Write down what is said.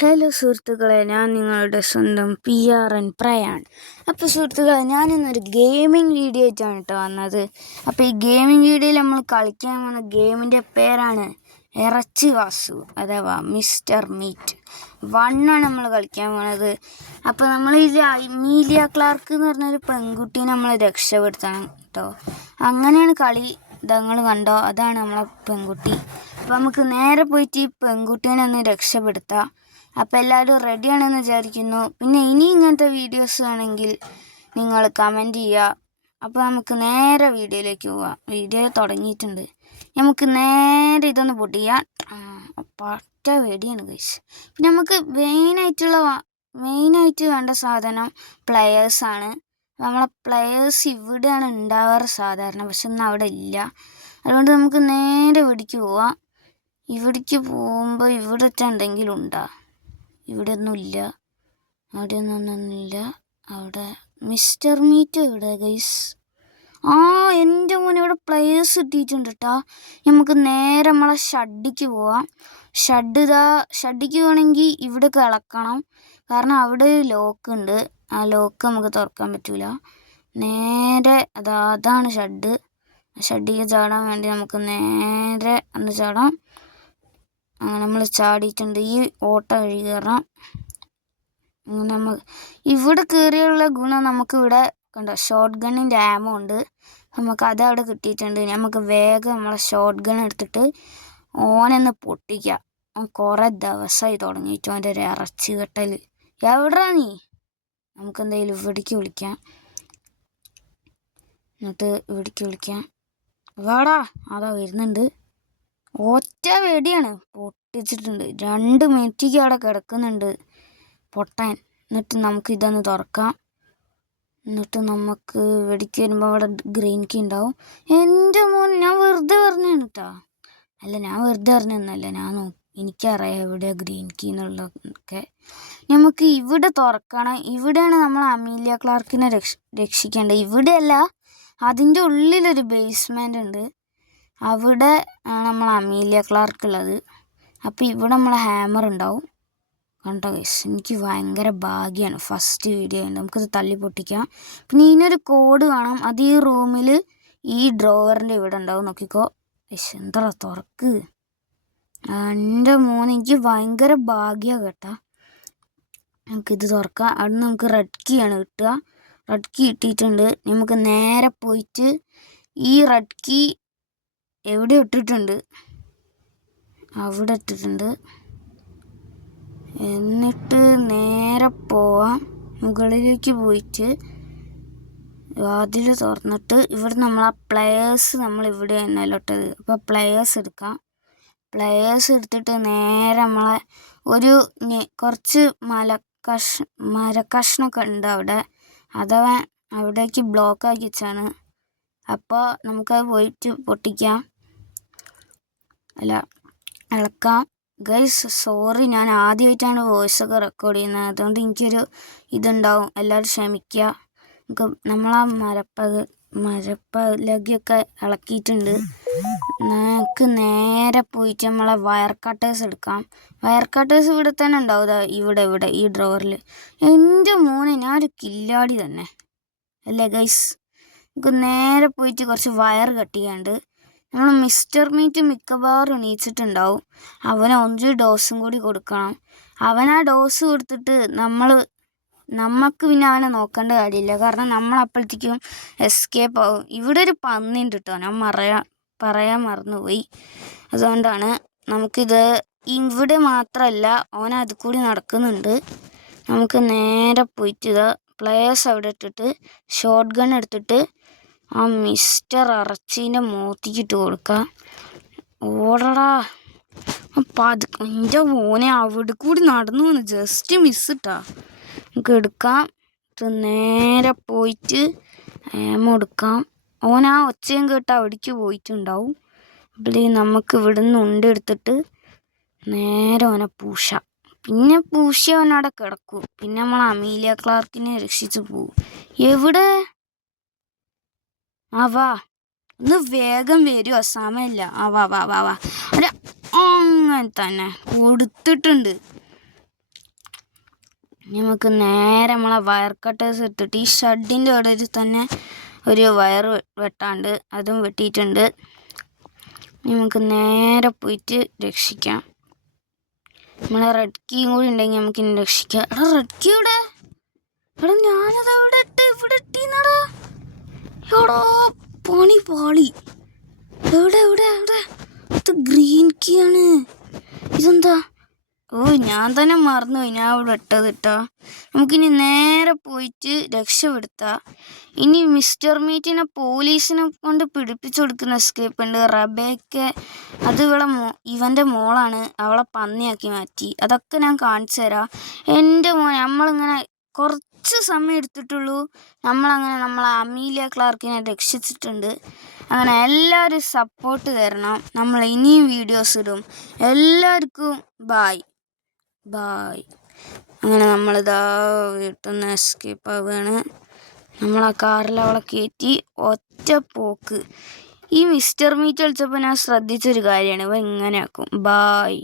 Hello സുഹൃത്തുക്കളെ, ഞാൻ നിങ്ങളുടെ സ്വന്തം PRN പ്രയാൺ. അപ്പോൾ സുഹൃത്തുക്കളെ, ഞാനിന്നൊരു ഗെയിമിംഗ് വീഡിയോ ആയിട്ടാണ് വന്നത്. അപ്പോൾ ഈ ഗെയിമിംഗ് വീഡിയോയിൽ നമ്മൾ കളിക്കാൻ പോകുന്ന ഗെയിമിൻ്റെ പേരാണ് ഇറച്ചി വാസു അഥവാ മിസ്റ്റർ മീറ്റ് 1 ആണ് നമ്മൾ കളിക്കാൻ പോകുന്നത്. അപ്പോൾ നമ്മൾ ഈ അമീലിയ ക്ലാർക്ക് എന്ന് പറഞ്ഞൊരു പെൺകുട്ടിയെ നമ്മൾ രക്ഷപ്പെടുത്തണം കേട്ടോ. അങ്ങനെയാണ് കളി. ഇതങ്ങൾ കണ്ടോ, അതാണ് നമ്മളെ പെൺകുട്ടി. അപ്പോൾ നമുക്ക് നേരെ പോയിട്ട് ഈ പെൺകുട്ടീനെ ഒന്ന് രക്ഷപ്പെടുത്താം. അപ്പോൾ എല്ലാവരും റെഡിയാണെന്ന് വിചാരിക്കുന്നു. പിന്നെ ഇനി ഇങ്ങനത്തെ വീഡിയോസ് ആണെങ്കിൽ നിങ്ങൾ കമൻറ്റ് ചെയ്യുക. അപ്പോൾ നമുക്ക് നേരെ വീഡിയോയിലേക്ക് പോവാം. വീഡിയോ തുടങ്ങിയിട്ടുണ്ട്. നമുക്ക് നേരെ ഇതൊന്ന് പൊട്ടിക്കാം. പറ്റ വെടിയാണ് ഗൈസ്. പിന്നെ നമുക്ക് മെയിനായിട്ട് വേണ്ട സാധനം പ്ലെയേഴ്സാണ്. നമ്മളെ പ്ലെയേഴ്സ് ഇവിടെയാണ് ഉണ്ടാവാറ് സാധാരണ, പക്ഷെ ഒന്നും അവിടെ ഇല്ല. അതുകൊണ്ട് നമുക്ക് നേരെ ഇവിടേക്ക് പോവാം. ഇവിടേക്ക് പോകുമ്പോൾ ഇവിടുത്തെ എന്തെങ്കിലും ഉണ്ടോ? ഇവിടെ ഒന്നുമില്ല, അവിടെ ഒന്നുമില്ല. അവിടെ മിസ്റ്റർ മീറ്റ് എവിടെ ഗൈസ്? എൻ്റെ മോനെ, ഇവിടെ പ്ലെയേഴ്സ് കിട്ടിയിട്ടുണ്ട് കേട്ടോ. നമുക്ക് നേരെ നമ്മളെ ഷഡിക്ക് പോവാം. ഷഡിക്ക് പോകണമെങ്കിൽ ഇവിടെ ഇളക്കണം, കാരണം അവിടെ ലോക്ക് ഉണ്ട്. ആ ലോക്ക് നമുക്ക് തുറക്കാൻ പറ്റില്ല. നേരെ അതാണ് ഷഡിക്ക് ചാടാൻ വേണ്ടി നമുക്ക് നേരെ ഒന്ന് ചാടാം. അങ്ങനെ നമ്മൾ ചാടിയിട്ടുണ്ട്. ഈ ഓട്ട വഴി കയറാം. അങ്ങനെ ഇവിടെ കയറിയുള്ള ഗുണം നമുക്കിവിടെ കണ്ടോ, ഷോർട്ട് ഗണ്ണിൻ്റെ ആമോ ഉണ്ട്. നമുക്ക് അതവിടെ കിട്ടിയിട്ടുണ്ട്. നമുക്ക് വേഗം നമ്മളെ ഷോർട്ട് ഗൺ എടുത്തിട്ട് ഓനൊന്ന് പൊട്ടിക്കാം. കുറേ ദിവസമായി തുടങ്ങിയിട്ട് അവൻ്റെ ഒരു ഇറച്ചി കെട്ടൽ. എവിടാ നീ? നമുക്കെന്തായാലും ഇവിടേക്ക് വിളിക്കാം. എന്നിട്ട് ഇവിടേക്ക് വിളിക്കാം. വാടാ, അതാ വരുന്നുണ്ട്. ഒറ്റ വെടിയാണ്, പൊട്ടിച്ചിട്ടുണ്ട്. 2 മിനിറ്റിക്ക് അവിടെ കിടക്കുന്നുണ്ട് പൊട്ടാൻ. എന്നിട്ട് നമുക്ക് ഇതൊന്ന് തുറക്കാം. എന്നിട്ട് നമുക്ക് വെടിക്ക് വരുമ്പോൾ അവിടെ ഗ്രീൻ കീ ഉണ്ടാവും. എൻ്റെ മോൻ, ഞാൻ വെറുതെ പറഞ്ഞാണ് കേട്ടോ. ഞാൻ വെറുതെ പറഞ്ഞൊന്നല്ല, എനിക്കറിയാം എവിടെ ഗ്രീൻ കീ എന്നുള്ളതൊക്കെ. നമുക്ക് ഇവിടെ തുറക്കണം. ഇവിടെയാണ് നമ്മൾ അമീലിയ ക്ലാർക്കിനെ രക്ഷിക്കേണ്ടത്. ഇവിടെയല്ല, അതിൻ്റെ ഉള്ളിലൊരു ബേസ്മെൻ്റ് ഉണ്ട്. അവിടെ ആണ് നമ്മൾ അമീലിയ ക്ലാർക്ക് ഉള്ളത്. അപ്പോൾ ഇവിടെ നമ്മളെ ഹാമർ ഉണ്ടാവും. കണ്ടോ ഗൈസ്, എനിക്ക് ഭയങ്കര ഭാഗ്യമാണ്. ഫസ്റ്റ് വീഡിയോ ഉണ്ട്. നമുക്കത് തള്ളി പൊട്ടിക്കാം. പിന്നെ ഇതിനൊരു കോഡ് കാണാം. അത് ഈ റൂമിൽ ഈ ഡ്രോവറിൻ്റെ ഇവിടെ ഉണ്ടാവും. നോക്കിക്കോ ഗൈസ്, എന്താ തുറക്ക്. എൻ്റെ മോനെ, എനിക്ക് ഭയങ്കര ഭാഗ്യമാണ് കേട്ടോ. നമുക്കിത് തുറക്കാം. അവിടെ നമുക്ക് റെഡ് കീ ആണ് കിട്ടുക. റെഡ് കീ കിട്ടിയിട്ടുണ്ട്. നമുക്ക് നേരെ പോയിട്ട് ഈ റെഡ് കീ എവിടെ ഇട്ടിട്ടുണ്ട്, അവിടെ ഇട്ടിട്ടുണ്ട്. എന്നിട്ട് നേരെ പോവാം. മുകളിലേക്ക് പോയിട്ട് വാതിൽ തുറന്നിട്ട് ഇവിടെ നമ്മളാ പ്ലെയേഴ്സ് ഇവിടെ തന്നെയല്ലോ ഇട്ടത്. അപ്പോൾ പ്ലെയേഴ്സ് എടുക്കാം. പ്ലെയേഴ്സ് എടുത്തിട്ട് നേരെ നമ്മളെ ഒരു കുറച്ച് മരക്കഷ്ണമൊക്കെ ഉണ്ട് അവിടെ. അഥവാ അവിടേക്ക് ബ്ലോക്കാക്കി വെച്ചാണ്. അപ്പോൾ നമുക്കത് പോയിട്ട് പൊട്ടിക്കാം, ഇളക്കാം. ഗൈസ് സോറി, ഞാൻ ആദ്യമായിട്ടാണ് വോയിസൊക്കെ റെക്കോർഡ് ചെയ്യുന്നത്. അതുകൊണ്ട് എനിക്കൊരു ഇതുണ്ടാവും, എല്ലാവരും ക്ഷമിക്കുക. നമ്മളാ മരപ്പലകയൊക്കെ ഇളക്കിയിട്ടുണ്ട്. നമുക്ക് നേരെ പോയിട്ട് നമ്മളെ വയർ കട്ടേഴ്സ് എടുക്കാം. വയർ കട്ടേഴ്സ് ഇവിടെ തന്നെ ഉണ്ടാവും. ഇവിടെ ഈ ഡ്രോവറിൽ. എൻ്റെ മോനെ, ഞാനൊരു കില്ലാടി തന്നെ അല്ലേ ഗൈസ്. നമുക്ക് നേരെ പോയിട്ട് കുറച്ച് വയർ കട്ട് ചെയ്യാണ്ട്. നമ്മൾ മിസ്റ്റർ മീറ്റ് മിക്കവാറും എണീച്ചിട്ടുണ്ടാവും. അവന് 5 ഡോസും കൂടി കൊടുക്കണം. അവൻ ആ ഡോസ് കൊടുത്തിട്ട് നമുക്ക് പിന്നെ അവനെ നോക്കേണ്ട കാര്യമില്ല, കാരണം നമ്മളപ്പോഴത്തേക്കും എസ്കേപ്പ് ആവും. ഇവിടെ ഒരു പന്നിയുണ്ട് കേട്ടോ, ഞാൻ പറയാൻ മറന്നുപോയി. അതുകൊണ്ടാണ് നമുക്കിത് ഇവിടെ മാത്രമല്ല, ഓൻ അത് കൂടി നടക്കുന്നുണ്ട്. നമുക്ക് നേരെ പോയിട്ട് പ്ലെയേഴ്സ് അവിടെ ഇട്ടിട്ട് ഷോർട്ട് ഗൺ എടുത്തിട്ട് ആ മിസ്റ്റർ ഇറച്ചീൻ്റെ മോത്തിക്കിട്ട് കൊടുക്കാം. ഓടടാ. എൻ്റെ മോനെ, അവിടെ കൂടി നടന്നു വന്ന് ജസ്റ്റ് മിസ്സിട്ടാ. നമുക്ക് എടുക്കാം. നേരെ പോയിട്ട് ആമോ എടുക്കാം. ഓൻ ആ ഒച്ചയും കേട്ട് അവിടേക്ക് പോയിട്ടുണ്ടാവും. അപ്പോൾ നമുക്ക് ഇവിടെ നിന്ന് ഉണ്ടെടുത്തിട്ട് നേരെ ഓനെ പൂശാം. പിന്നെ പൂശി അവനവിടെ കിടക്കും. പിന്നെ നമ്മൾ അമീലിയ ക്ലാർക്കിനെ രക്ഷിച്ച് പോവും. എവിടെ? വാ, ഒന്ന് വേഗം വരുമോ? സമയമില്ല. വാ. അങ്ങനെ തന്നെ കൊടുത്തിട്ടുണ്ട്. നമുക്ക് നേരെ നമ്മളെ വയർ കട്ടേഴ്സ് എടുത്തിട്ട് ഈ ഷഡിൻ്റെ ഇടയിൽ തന്നെ ഒരു വയർ വെട്ടാണ്ട് അതും വെട്ടിയിട്ടുണ്ട്. നമുക്ക് നേരെ പോയിട്ട് രക്ഷിക്കാം. നമ്മളെ റെഡ് കീയും കൂടി ഉണ്ടെങ്കിൽ നമുക്ക് ഇനി രക്ഷിക്കാം. എടാ റെഡ് കീ ഇവിടെ, എടാ ഞാനത് ഇവിടെ ഇട്ടീന്നടാ. എടാ പണി പാളി. എവിടെ എവിടെ എവിടെ ഇത് ഗ്രീൻ കീ ആണ്. ഇതെന്താ? ഓ ഞാൻ തന്നെ മറന്നുപോയി ഞാൻ ഇവിടെ ഇട്ടതിട്ടാ. നമുക്കിനി നേരെ പോയിട്ട് രക്ഷപ്പെടുത്താം. ഇനി മിസ്റ്റർ മീറ്റിനെ പോലീസിനെ കൊണ്ട് പിടിപ്പിച്ചു കൊടുക്കുന്ന എസ്കേപ്പ് ഉണ്ട്. റബേക്ക അത് ഇവൻ്റെ മോളാണ്, അവളെ പന്നിയാക്കി മാറ്റി. അതൊക്കെ ഞാൻ കാണിച്ചു തരാം. എൻ്റെ മോൻ നമ്മളിങ്ങനെ കുറച്ച് സമയം എടുത്തിട്ടുള്ളൂ, നമ്മളെ അമീലിയ ക്ലാർക്കിനെ രക്ഷിച്ചിട്ടുണ്ട്. അങ്ങനെ എല്ലാവരും സപ്പോർട്ട് തരണം. നമ്മൾ ഇനിയും വീഡിയോസ് ഇടും. എല്ലാവർക്കും ബായ് ബായ്. അങ്ങനെ നമ്മളിതാ വീട്ടിൽ നിന്ന് എസ്കേപ്പ് ആവുകയാണ്. നമ്മൾ ആ കാറിൽ അവളെ കയറ്റി ഒറ്റ പോക്ക്. ഈ മിസ്റ്റർ മീറ്റ് കളിച്ചപ്പോൾ ഞാൻ ശ്രദ്ധിച്ചൊരു കാര്യമാണ്, ഇവ ഇങ്ങനെ ആക്കും. ബായ്.